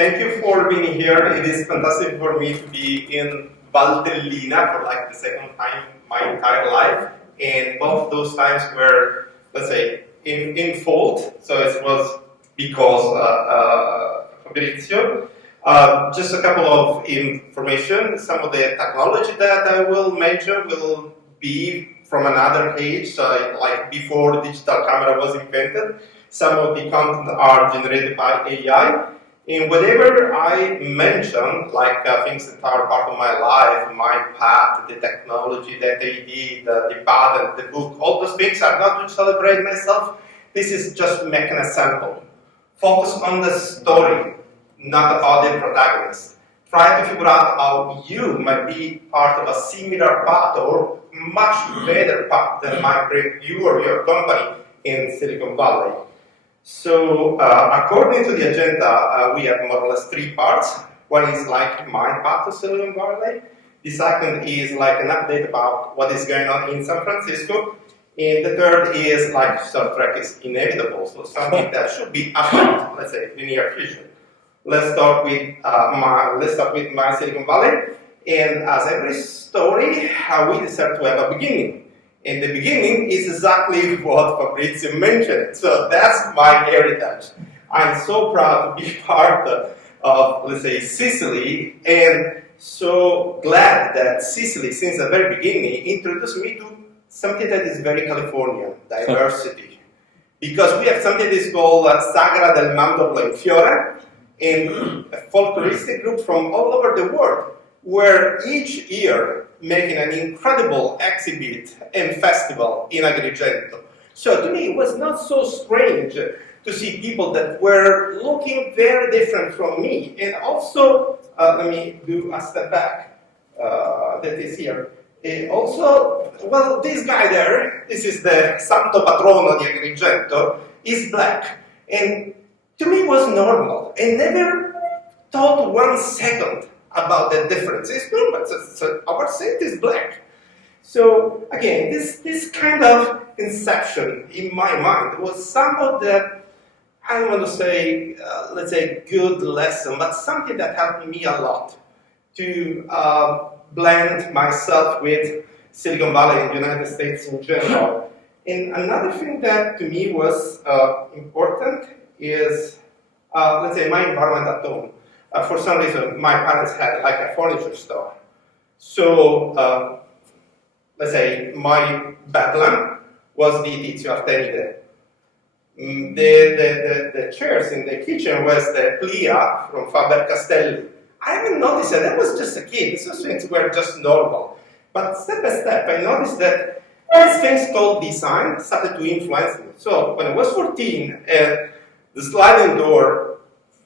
Thank you for being here. It is fantastic for me to be in Valtellina for like the second time in my entire life. And both those times were, let's say, in fault. So it was because Fabrizio. Just a couple of information. Some of the technology that I will mention will be from another age, so like before digital camera was invented. Some of the content are generated by AI. And whatever I mention, like things that are part of my life, my path, the technology that they did, the patent, the book, all those things are not to celebrate myself. This is just making a sample. Focus on the story, not about the protagonist. Try to figure out how you might be part of a similar path or much better path than might bring you or your company in Silicon Valley. So, according to the agenda, we have more or less three parts. One is like my path to Silicon Valley. The second is like an update about what is going on in San Francisco. And the third is like Star Trek is inevitable, so something that should be happening, let's say, in the near future. Let's start with my Silicon Valley. And as every story, we deserve to have a beginning. And the beginning is exactly what Fabrizio mentioned. So that's my heritage. I'm so proud to be part of, let's say, Sicily, and so glad that Sicily, since the very beginning, introduced me to something that is very Californian, diversity. Because we have something that is called Sagra del Mandorlo in Fiore, and a folkloristic group from all over the world, where each year making an incredible exhibit and festival in Agrigento. So to me, it was not so strange to see people that were looking very different from me. And also, let me do a step back, that is here. Also, well, this guy there, this is the Santo Patrono di Agrigento, is black. And to me, it was normal. I never thought 1 second about the difference. It's normal. So our saint is black. So again, this kind of inception in my mind was some of the, I don't want to say, let's say, good lesson, but something that helped me a lot to blend myself with Silicon Valley and the United States in general. And another thing that to me was important is, let's say, my environment at home. For some reason, my parents had like a furniture store. So, let's say, my bedlam was the Tizio Artemide. The chairs in the kitchen was the Plia from Faber-Castelli. I haven't noticed that. I was just a kid, so things were just normal. But step by step, I noticed that these things called design started to influence me. So, when I was 14, the sliding door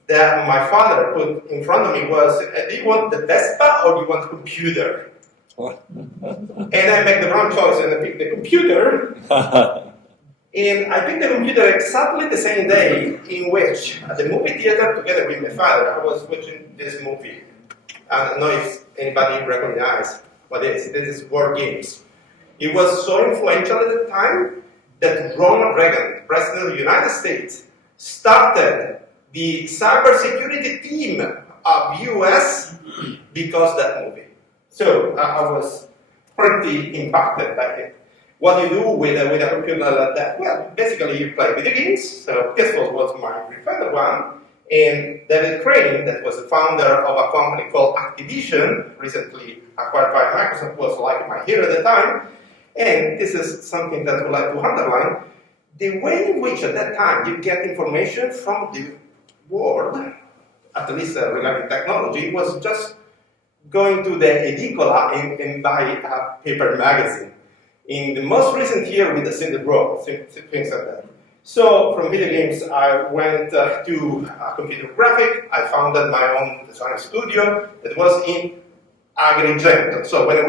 that my father put in front of me was, do you want the Vespa or do you want a computer? And I made the wrong choice and I picked the computer. And I picked the computer exactly the same day in which, at the movie theater, together with my father, I was watching this movie. I don't know if anybody recognizes what it is. This is War Games. It was so influential at the time that Ronald Reagan, President of the United States, started the cybersecurity team of US because of that movie. So I was pretty impacted by it. What do you do with a computer like that? Well, basically you play video games. So this was my preferred one. And David Crane, that was the founder of a company called Activision, recently acquired by Microsoft, was like my hero at the time. And this is something that I would like to underline. The way in which at that time you get information from the world, at least regarding technology, was just going to the edicola and buy a paper magazine. In the most recent year with the CD-ROM, things like that. So from video games, I went to computer graphic. I founded my own design studio that was in Agrigento. So when I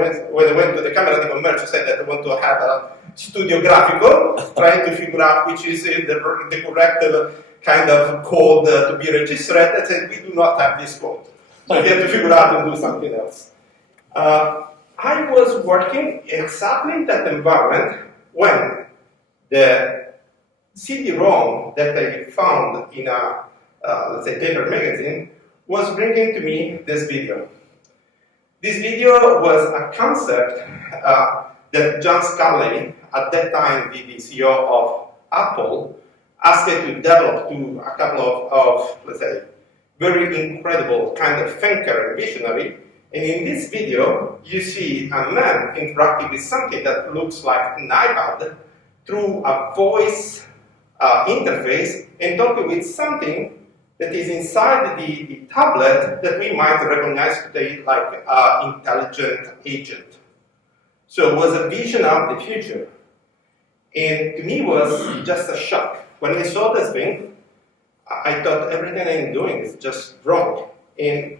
went to the Camera di Commercio, I said that I want to have a studio grafico, trying to figure out which is the correct kind of code to be registered. I said, we do not have this code. So we have to figure out and do something else. I was working exactly in that environment when the CD-ROM that I found in a, let's say, paper magazine was bringing to me this video. This video was a concept that John Sculley, at that time the CEO of Apple, asked it to develop to a couple of, let's say, very incredible kind of thinker and visionary. And in this video, you see a man interacting with something that looks like an iPad through a voice interface and talking with something that is inside the tablet that we might recognize today like an intelligent agent. So it was a vision of the future. And to me it was just a shock. When I saw this thing, I thought everything I'm doing is just wrong. And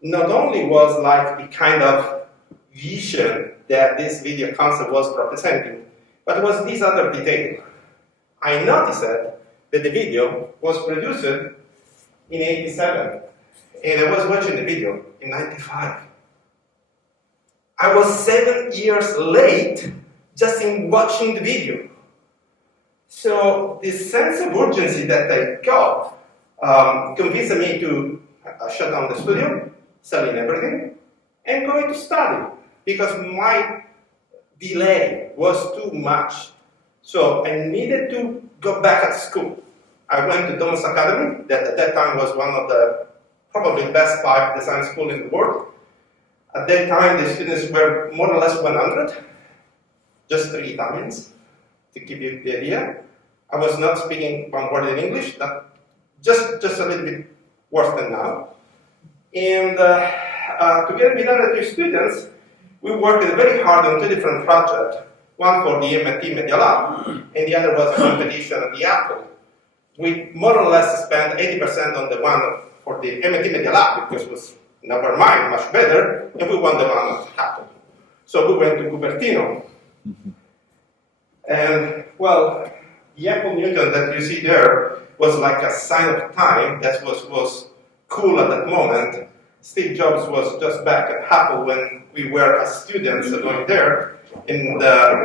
not only was like the kind of vision that this video concept was representing, but it was this other detail. I noticed that the video was produced in 87, and I was watching the video in 95. I was 7 years late just in watching the video. So this sense of urgency that I got convinced me to shut down the studio, selling everything, and going to study, because my delay was too much. So I needed to go back at school. I went to Domus Academy, that at that time was one of the probably best 5 design schools in the world. At that time, the students were more or less 100, just 3 Italians, to give you the idea. I was not speaking one word in English, just a little bit worse than now. And together with other 2 students, we worked very hard on 2 different projects. One for the MIT Media Lab, and the other was a competition at the Apple. We more or less spent 80% on the one for the MIT Media Lab, because it was, in our mind, much better, and we won the one at Apple. So we went to Cupertino. And, well, the Apple Newton that you see there was like a sign of time. That was cool at that moment. Steve Jobs was just back at Apple when we were as students going there. And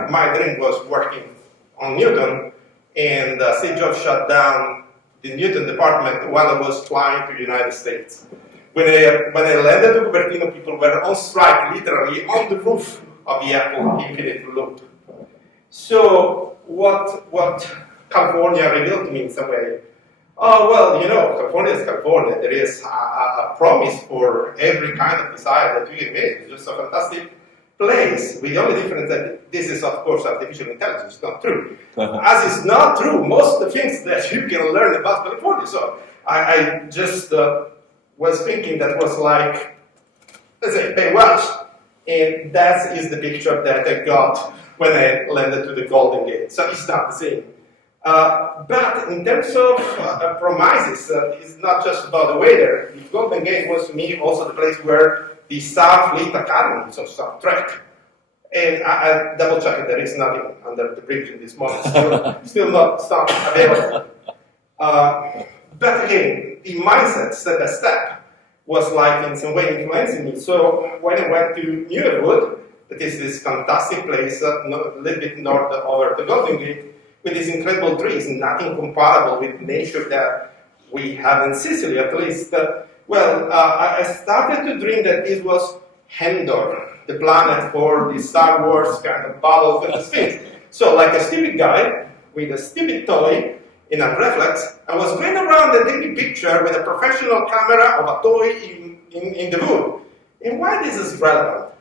my dream was working on Newton, and Steve Jobs shut down the Newton department while I was flying to the United States. When I landed to Cupertino, people were on strike, literally on the roof of the Apple Infinite Loop. So what California revealed to me in some way, oh, well, you know, California is California. There is a promise for every kind of desire that you can make. It's just a fantastic place, with the only difference that this is, of course, artificial intelligence. It's not true. As it's not true, most of the things that you can learn about California. So I just was thinking that was like, let's say, Baywatch. And that is the picture that I got when I landed to the Golden Gate. So it's not the same. But in terms of promises, it's not just about the weather. The Golden Gate was to me also the place where the Starfleet Academy, so Star Trek. And I double-checked, there is nothing under the bridge in this moment, still not available. But again, the mindset, step by step, was like in some way influencing me. So when I went to Newwood, that is this fantastic place, a little bit north over the Golden Gate, with these incredible trees, nothing comparable with nature that we have in Sicily, at least. I started to dream that this was Endor, the planet for the Star Wars kind of battle with the Sphinx. So, like a stupid guy with a stupid toy in a reflex, I was going around and taking a picture with a professional camera of a toy in the wood. And why this is relevant?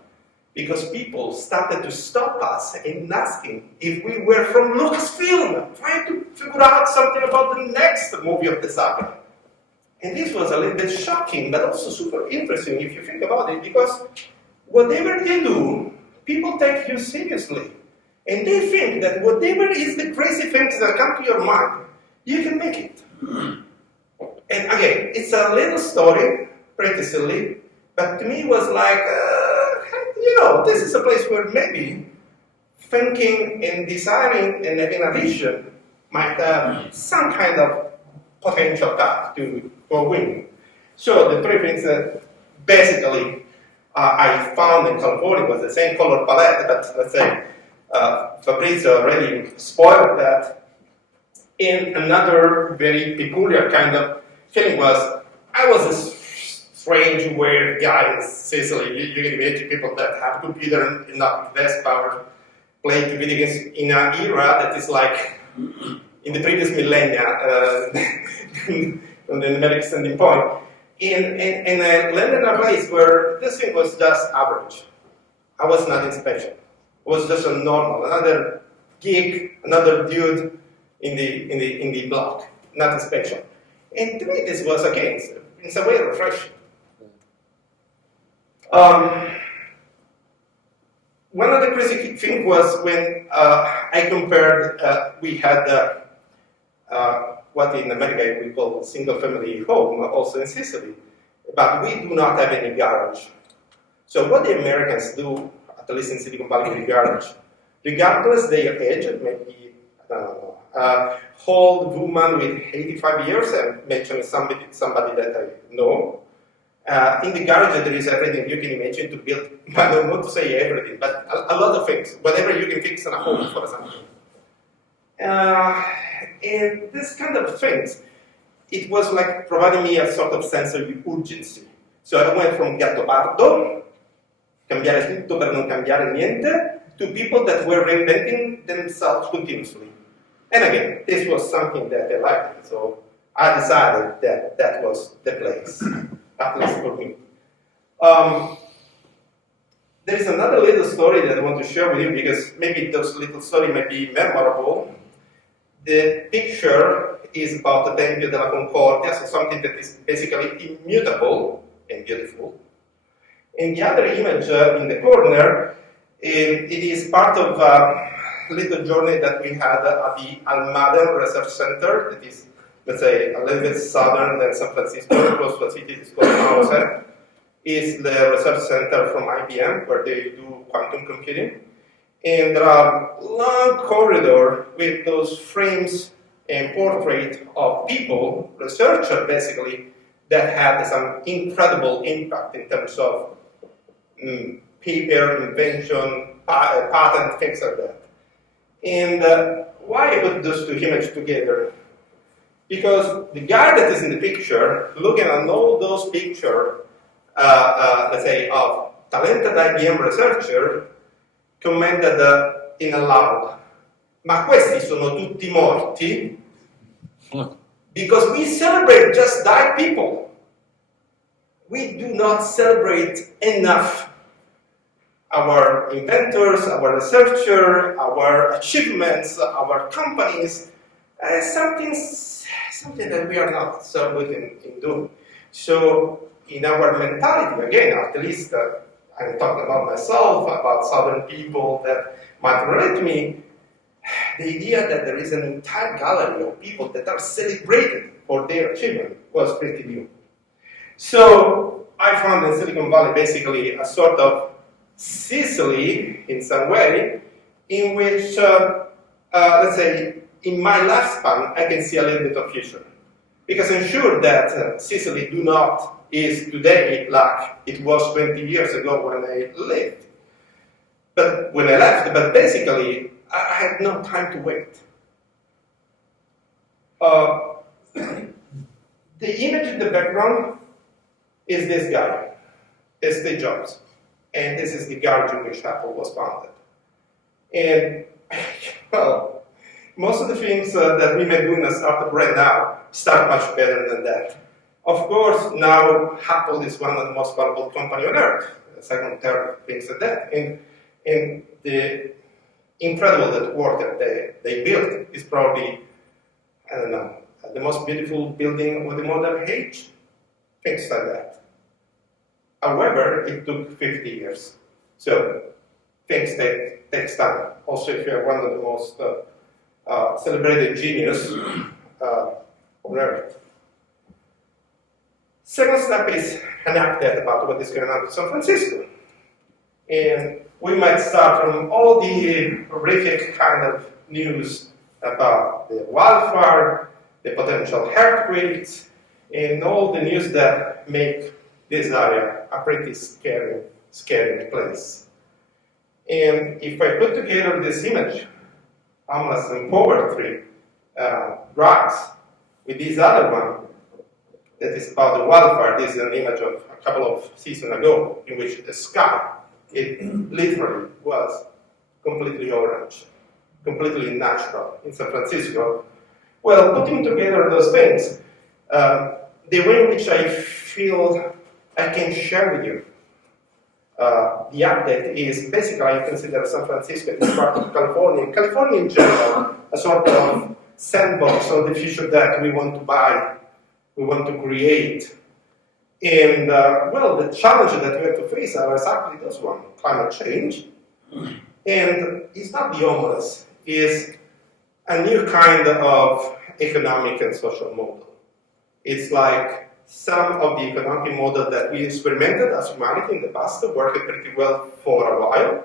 Because people started to stop us and asking if we were from Lucasfilm, trying to figure out something about the next movie of the saga. And this was a little bit shocking, but also super interesting if you think about it, because whatever you do, people take you seriously. And they think that whatever is the crazy things that come to your mind, you can make it. And again, it's a little story, pretty silly, but to me it was like, this is a place where maybe thinking and desiring and having a vision might have some kind of potential path to win. So the three things that basically I found in California was the same color palette, but let's say Fabrizio already spoiled that. And another very peculiar kind of feeling was I was strange, weird guy in Sicily. You can imagine people that have a computer and not invest power, play video games in an era that is like in the previous millennia, from the numeric standing point. And I landed in a place where this thing was just average. I was nothing special. It was just a normal, another geek, another dude in the block, nothing special. And to me, this was again, in some way, refreshing. One of the crazy things was when I compared, we had what in America we call single-family home, also in Sicily, but we do not have any garage. So what the Americans do, at least in Silicon Valley with garage, regardless their age, maybe, I don't know, old woman with 85 years, I'm mentioning somebody that I know. In the garage there is everything you can imagine to build, I don't want to say everything, but a lot of things, whatever you can fix in a home, for example. And this kind of things, it was like providing me a sort of sense of urgency. So I went from Gattopardo, cambiare tutto per non cambiare niente, to people that were reinventing themselves continuously. And again, this was something that I liked, so I decided that that was the place, at least for me. There is another little story that I want to share with you because maybe those little stories might be memorable. The picture is about the Tempio della Concordia, so something that is basically immutable and beautiful. And the other image in the corner, it is part of a little journey that we had at the Almaden Research Center, that is, let's say, a little bit southern than San Francisco, close to a city that's called San Jose. Is the research center from IBM, where they do quantum computing. And there are long corridors with those frames and portraits of people, researchers basically, that had some incredible impact in terms of paper, invention, patent, things like that. And why I put those two images together? Because the guy that is in the picture, looking at all those pictures, let's say, of talented IBM researcher, commented in aloud, ma questi sono tutti morti because we celebrate just died people. We do not celebrate enough our inventors, our researchers, our achievements, our companies, something that we are not so good in doing. So in our mentality, again, at least I'm talking about myself, about Southern people that might relate to me, the idea that there is an entire gallery of people that are celebrated for their achievement was pretty new. So I found in Silicon Valley basically a sort of Sicily, in some way, in which, let's say, in my lifespan, I can see a little bit of future. Because I'm sure that Sicily is today like it was 20 years ago when I lived. But when I left, but basically, I had no time to wait. The image in the background is this guy, it's Steve Jobs. And this is the garage in which Apple was founded. And, well, most of the things that we may do in a startup right now start much better than that. Of course, now Apple is one of the most valuable companies on earth, second, third, things like that. And the incredible work that they built is probably, I don't know, the most beautiful building of the modern age, things like that. However, it took 50 years. So things takes time. Also, if you're one of the most celebrated genius on earth. Second step is an update about what is going on in San Francisco. And we might start from all the horrific kind of news about the wildfire, the potential earthquakes, and all the news that make this area a pretty scary place. And if I put together this image, homeless and poverty, drugs, with this other one, that is about the wildfire. This is an image of a couple of seasons ago in which the sky, it literally was completely orange, completely natural in San Francisco. Well, putting together those things, the way in which I feel I can share with you the update is basically I consider San Francisco as part of California. California in general, a sort of sandbox of the future that we want to buy, we want to create. And well, the challenges that we have to face are exactly those one: climate change. And it's not the homeless, it's a new kind of economic and social model. It's like some of the economic model that we experimented as humanity in the past worked pretty well for a while.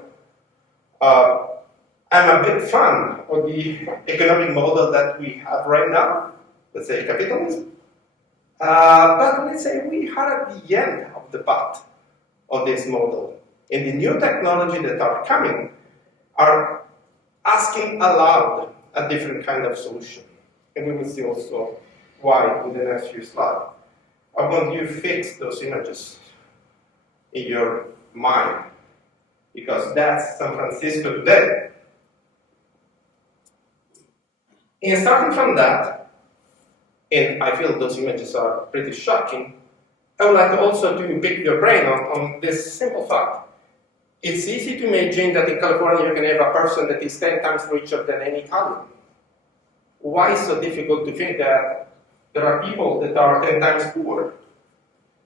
I'm a big fan of the economic model that we have right now, let's say capitalism. But let's say we are at the end of the path of this model. And the new technology that are coming are asking aloud a different kind of solution. And we will see also why in the next few slides. I want you to fix those images in your mind, because that's San Francisco today. And starting from that, and I feel those images are pretty shocking, I would like also to pick your brain on this simple fact. It's easy to imagine that in California you can have a person that is 10 times richer than any Italian. Why is it so difficult to think that there are people that are 10 times poorer?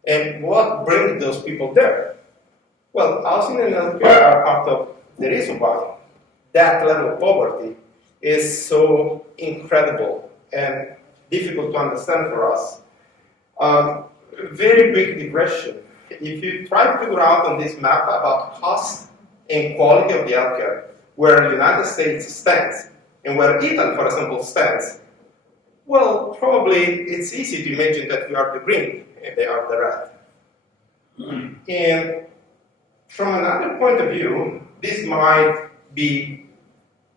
And what brings those people there? Well, housing and healthcare are part of the reason why that level of poverty is so incredible and difficult to understand for us. Very quick digression. If you try to figure out on this map about cost and quality of the healthcare, where the United States stands and where Italy, for example, stands, well, probably it's easy to imagine that we are the green and they are the red. And from another point of view, this might be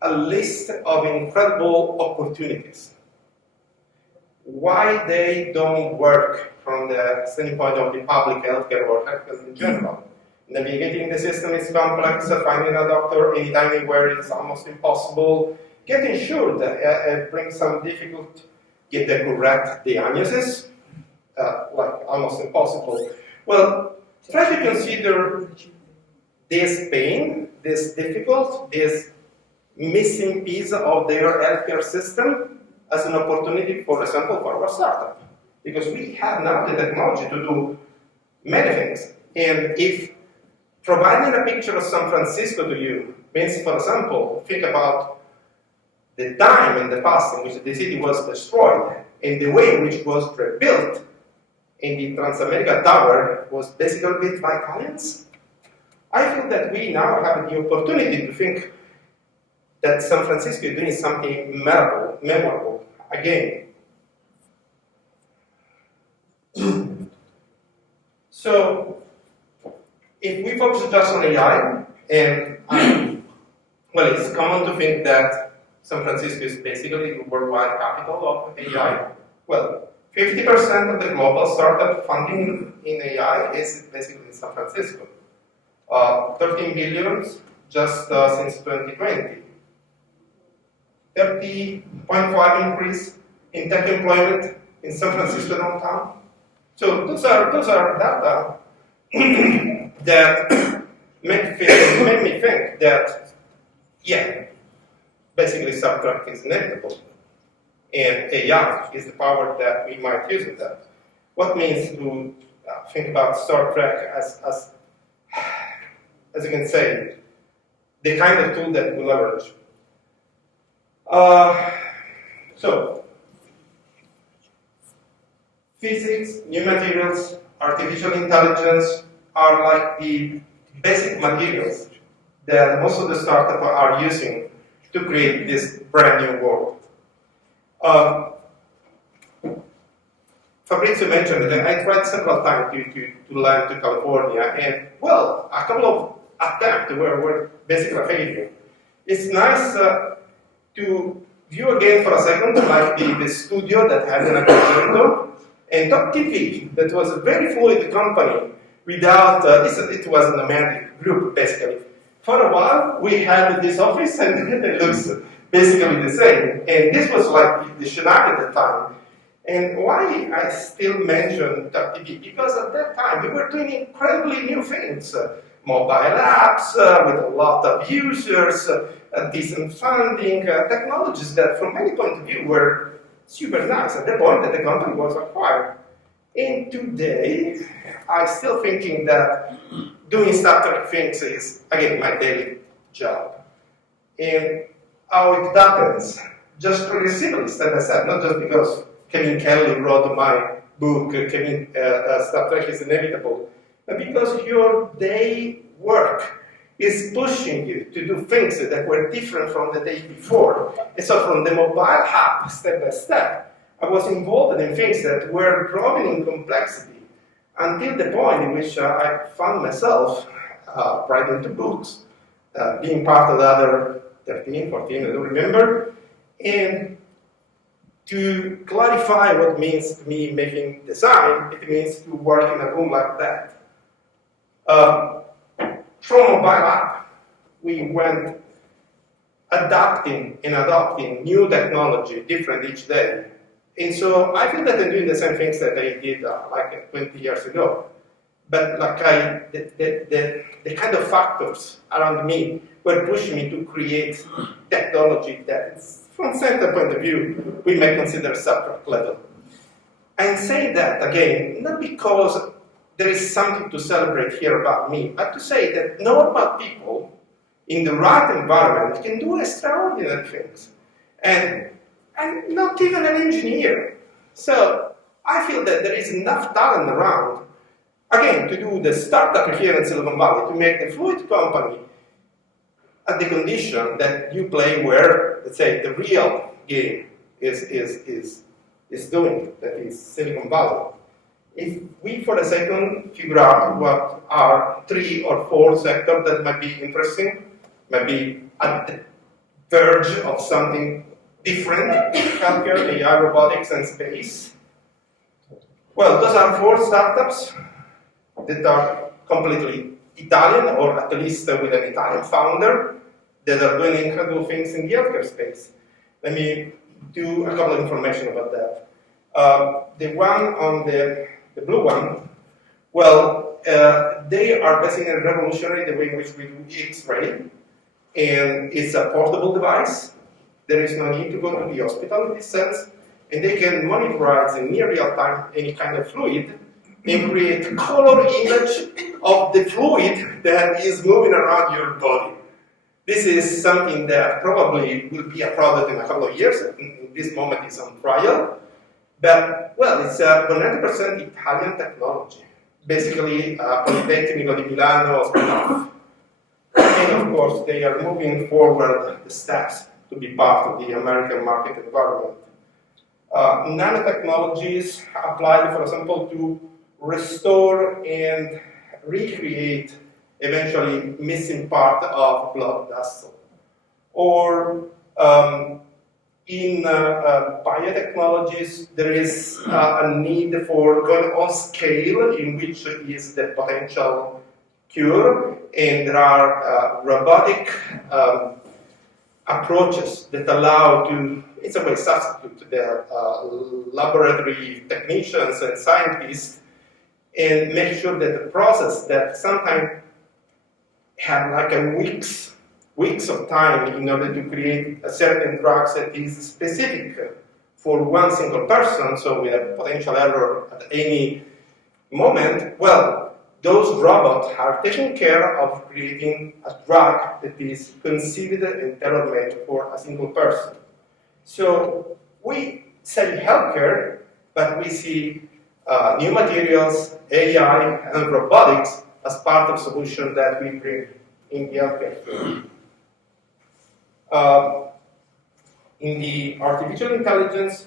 a list of incredible opportunities. Why they don't work from the standpoint of the public healthcare or healthcare in general. Navigating the system is complex, finding a doctor anytime, anywhere is almost impossible. Getting insured it brings some difficulty. Get the correct diagnosis, like almost impossible. Well, try to consider this pain, this difficult, this missing piece of their healthcare system as an opportunity, for example, for our startup. Because we have now the technology to do many things. And if providing a picture of San Francisco to you means, for example, think about the time in the past in which the city was destroyed and the way in which it was rebuilt, and the Transamerica Tower was basically built by Italians, I feel that we now have the opportunity to think that San Francisco is doing something memorable again. So, if we focus just on AI, and well, it's common to think that San Francisco is basically the worldwide capital of AI. Well, 50% of the global startup funding in AI is basically in San Francisco. 13 billion just since 2020. 30.5 increase in tech employment in San Francisco downtown. So those are data that make me think that, yeah, basically subtract is inevitable, and AI is the power that we might use in that. What means to think about Star Trek as you can say, the kind of tool that we leverage. So, physics, new materials, artificial intelligence are like the basic materials that most of the startups are using to create this brand new world. Fabrizio mentioned that I tried several times to land to California, and well, a couple of attempts were basically a failure. It's nice to view again for a second, like the studio that had an Agrò, And Top TV, that was a very fluid company, without, it was an American group, basically. For a while, we had this office, and it looks basically the same. And this was like the Schnack at the time. And why I still mention Top TV? Because at that time, we were doing incredibly new things. Mobile apps with a lot of users, decent funding, technologies that from many point of view were super nice at the point that the company was acquired. And today, I'm still thinking that doing startup things is, again, my daily job. And how it happens, just progressively, step by step, not just because Kevin Kelly wrote my book, Star Trek is Inevitable, but because your day work is pushing you to do things that were different from the day before. And so from the mobile app, step by step, I was involved in things that were growing in complexity until the point in which I found myself writing 2 books, being part of the other 13, 14, I don't remember, and to clarify what means to me making design, it means to work in a room like that. From mobile app, we went adapting and adopting new technology, different each day. And so I feel that I'm doing the same things that I did like 20 years ago. But like the kind of factors around me were pushing me to create technology that, from certain point of view, we may consider subtract level. I'm saying that again, not because there is something to celebrate here about me, but to say that normal people in the right environment can do extraordinary things. And I'm not even an engineer. So I feel that there is enough talent around, again, to do the startup here in Silicon Valley, to make a fluid company at the condition that you play where, let's say, the real game is doing, that is Silicon Valley. If we, for a second, figure out what are 3 or 4 sectors that might be interesting, might be at the verge of something different, healthcare, AI, robotics, and space. Well, those are 4 startups that are completely Italian, or at least with an Italian founder, that are doing incredible things in the healthcare space. Let me do a couple of information about that. The one on the blue one, well, they are basically revolutionary the way in which we do X-ray, and it's a portable device. There is no need to go to the hospital in this sense, and they can monitorize in near real time any kind of fluid and create a color image of the fluid that is moving around your body. This is something that probably will be a product in a couple of years. In this moment, it's on trial. But, well, it's a 100% Italian technology. Basically, Politecnico di Milano spin-off. And of course, they are moving forward the steps to be part of the American market environment. Nanotechnologies applied, for example, to restore and recreate eventually missing part of blood vessel. Or in biotechnologies, there is a need for going on scale in which is the potential cure, and there are robotic approaches that allow to, in a way, substitute the laboratory technicians and scientists and make sure that the process that sometimes have like a weeks of time in order to create a certain drug that is specific for one single person, so with a potential error at any moment, well, those robots are taking care of creating a drug that is conceived and tailor-made for a single person. So we say healthcare, but we see new materials, AI, and robotics as part of solution that we bring in the healthcare field. In the artificial intelligence,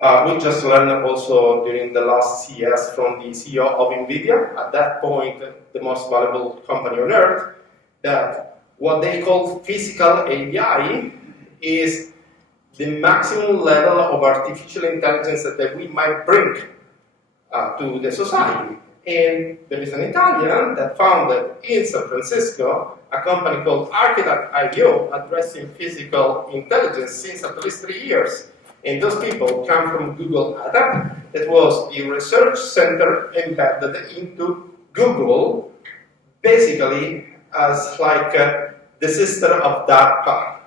we just learned also during the last CES from the CEO of NVIDIA, at that point the most valuable company on earth, that what they call physical AI is the maximum level of artificial intelligence that we might bring to the society. And there is an Italian that founded in San Francisco a company called Architect.io addressing physical intelligence since at least 3 years. And those people come from Google ADA. That was the research center embedded into Google, basically as like the sister of DARPA.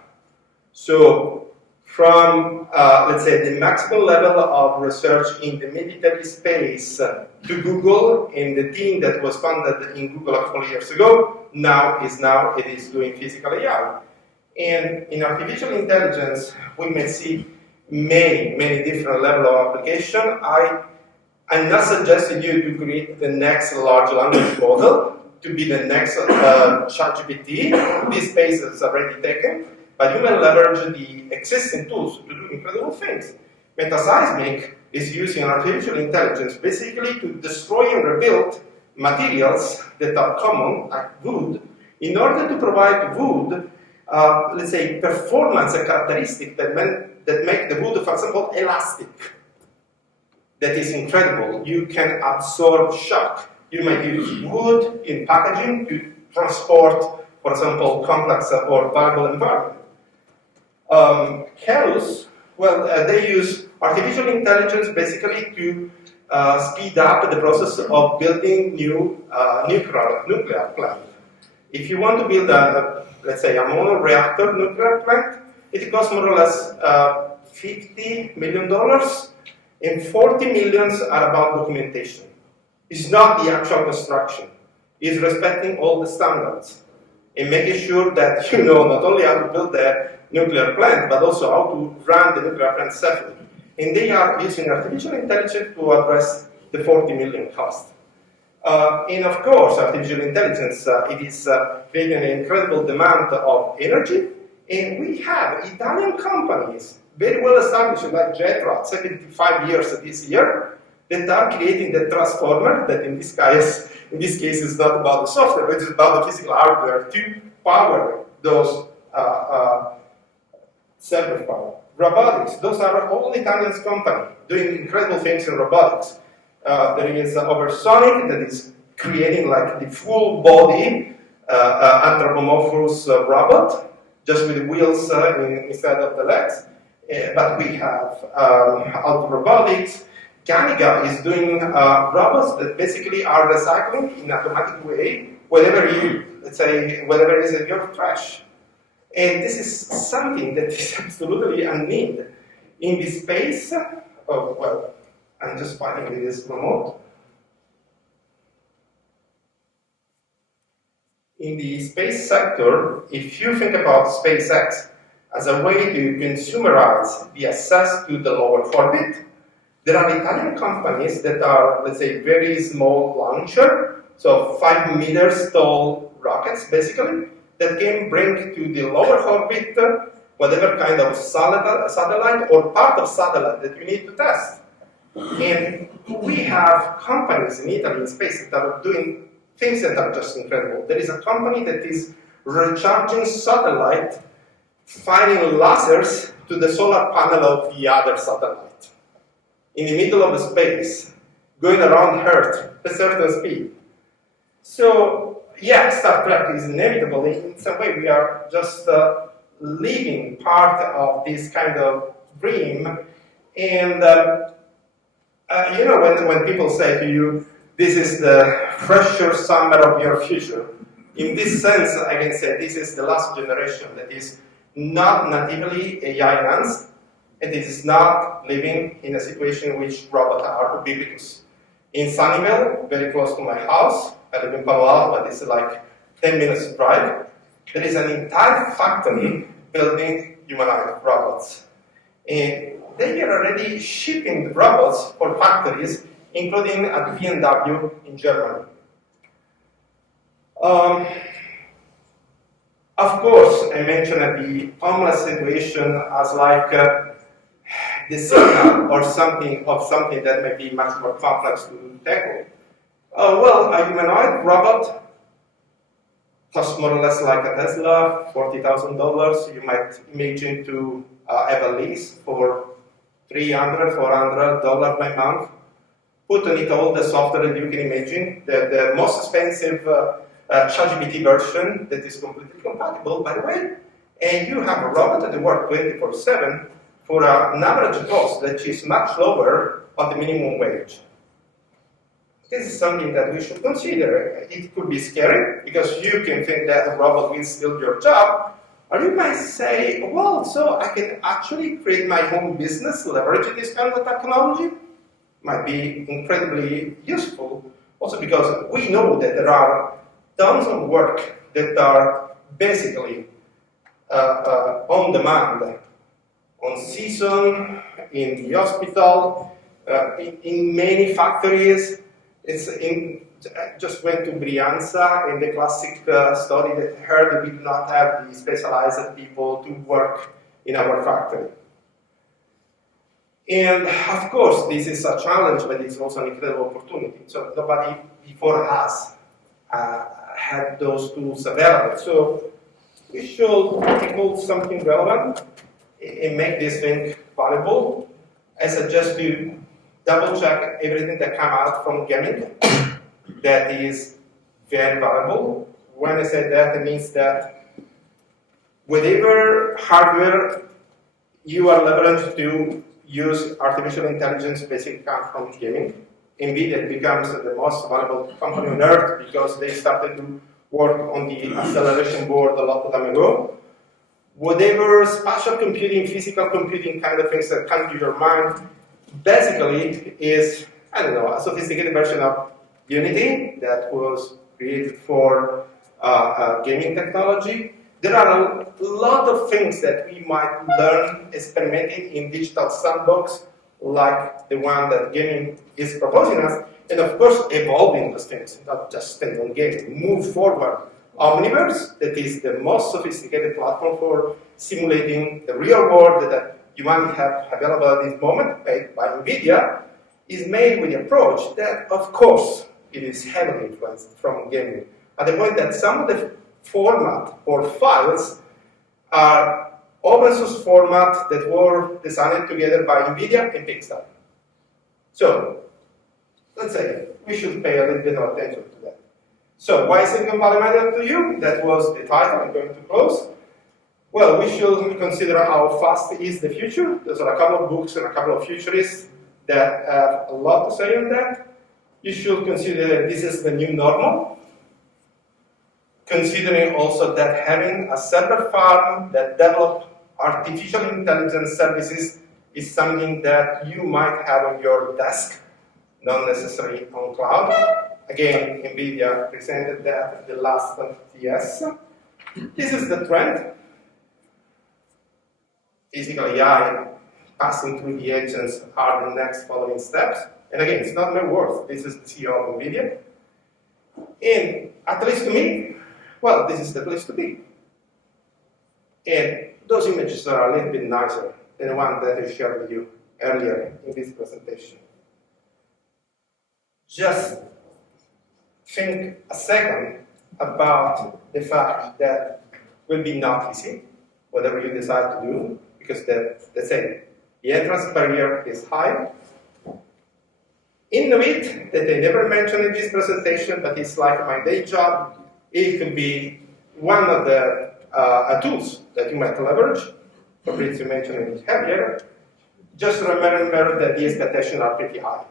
So from, let's say, the maximum level of research in the military space to Google, and the team that was founded in Google a couple of years ago, it is doing physical AI. And in artificial intelligence, we may see many different levels of application. I'm not suggesting you to create the next large language model to be the next ChatGPT. This space is already taken, but you may leverage the existing tools to do incredible things. Metaseismic is using artificial intelligence basically to destroy and rebuild materials that are common, like wood, in order to provide wood, let's say, performance and characteristics that make the wood, for example, elastic. That is incredible. You can absorb shock. You might use wood in packaging to transport, for example, complex or variable environment. Carus, well, they use artificial intelligence basically to speed up the process of building new nuclear plant. If you want to build let's say, a monoreactor nuclear plant, it costs more or less $50 million, and 40 millions are about documentation. It's not the actual construction. It's respecting all the standards and making sure that you know not only how to build the nuclear plant, but also how to run the nuclear plant safely. And they are using artificial intelligence to address the 40 million cost. And of course, artificial intelligence, it is creating an incredible demand of energy. And we have Italian companies, very well established, like Jetra, 75 years this year, that are creating the transformer that in this case is not about the software, but it's about the physical hardware to power those server power. Robotics, those are all Italian companies doing incredible things in robotics. There is Oversonic that is creating like the full body anthropomorphous robot, just with wheels instead of the legs. But we have Auto Robotics. Caniga is doing robots that basically are recycling in an automatic way whatever is in your trash. And this is something that is absolutely a need. In this space, I'm just finding this remote. In the space sector, if you think about SpaceX as a way to consumerize the access to the lower orbit, there are Italian companies that are, let's say, very small launcher, so 5 meters tall rockets, basically, that can bring to the lower orbit whatever kind of satellite or part of satellite that you need to test. And we have companies in Italy in space that are doing things that are just incredible. There is a company that is recharging satellite, firing lasers to the solar panel of the other satellite in the middle of the space, going around Earth at a certain speed. So, yeah, Star Trek is inevitable. In some way, we are just living part of this kind of dream. And when people say to you, this is the fresher summer of your future, in this sense, I can say this is the last generation that is not natively AI enhanced, and it is not living in a situation in which robots are ubiquitous. In Sunnyvale, very close to my house, I live in Palo Alto, but it's like 10 minutes drive, there is an entire factory building humanoid robots. And they are already shipping the robots for factories, including at BMW in Germany. Of course, I mentioned the homeless situation as like the signal or something that may be much more complex to tackle. A humanoid robot costs more or less like a Tesla, $40,000. You might imagine to have a lease for $300, $400 by month. put on it all the software that you can imagine, the most expensive ChatGPT version that is completely compatible, by the way, and you have a robot that works 24/7 for an average cost that is much lower on the minimum wage. This is something that we should consider. It could be scary, because you can think that a robot will steal your job, or you might say, well, so I can actually create my own business, leverage this kind of technology. Might be incredibly useful, also because we know that there are tons of work that are basically on demand, on season, in the hospital, in many factories. I just went to Brianza, in the classic study that heard we do not have the specialized people to work in our factory. And of course, this is a challenge, but it's also an incredible opportunity. So nobody before us had those tools available. So we should tackle something relevant and make this thing valuable. I suggest you double check everything that comes out from gaming. That is very valuable. When I say that, it means that whatever hardware you are leveraged to use artificial intelligence basically comes from gaming. Nvidia becomes the most valuable company on earth because they started to work on the acceleration board a lot of time ago. Whatever spatial computing, physical computing kind of things that come to your mind basically is, I don't know, a sophisticated version of Unity that was created for gaming technology. There are a lot of things that we might learn experimenting in digital sandbox, like the one that gaming is proposing us, and of course evolving those things, not just stand on gaming, move forward. Omniverse, that is the most sophisticated platform for simulating the real world that you might have available at this moment, made by NVIDIA, is made with the approach that, of course, it is heavily influenced from gaming, at the point that some of the format or files are open source format that were designed together by NVIDIA and Pixar. So, let's say we should pay a little bit of attention to that. So, why Silicon Valley matter to you? That was the title. I'm going to close. Well, we should consider how fast is the future. There's a couple of books and a couple of futurists that have a lot to say on that. You should consider that this is the new normal. Considering also that having a server farm that develops artificial intelligence services is something that you might have on your desk, not necessarily on cloud. Again, NVIDIA presented that the last TS. This is the trend. Physical AI passing through the agents are the next following steps. And again, it's not my words. This is the CEO of NVIDIA. And at least to me, well, this is the place to be. And those images are a little bit nicer than the one that I shared with you earlier in this presentation. Just think a second about the fact that it will be not easy, whatever you decide to do, because let's say the entrance barrier is high. Innovit, that I never mentioned in this presentation, but it's like my day job, it could be one of the tools that you might leverage. Fabrizio mentioned it earlier. Just remember that the expectations are pretty high.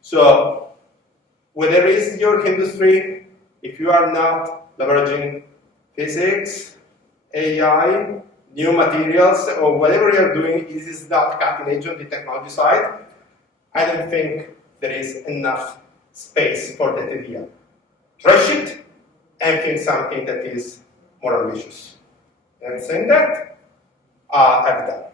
So, whatever is your industry, if you are not leveraging physics, AI, new materials, or whatever you're doing is not cutting edge on the technology side, I don't think there is enough space for that idea. Trash it and think something that is more ambitious. And saying that, I've done.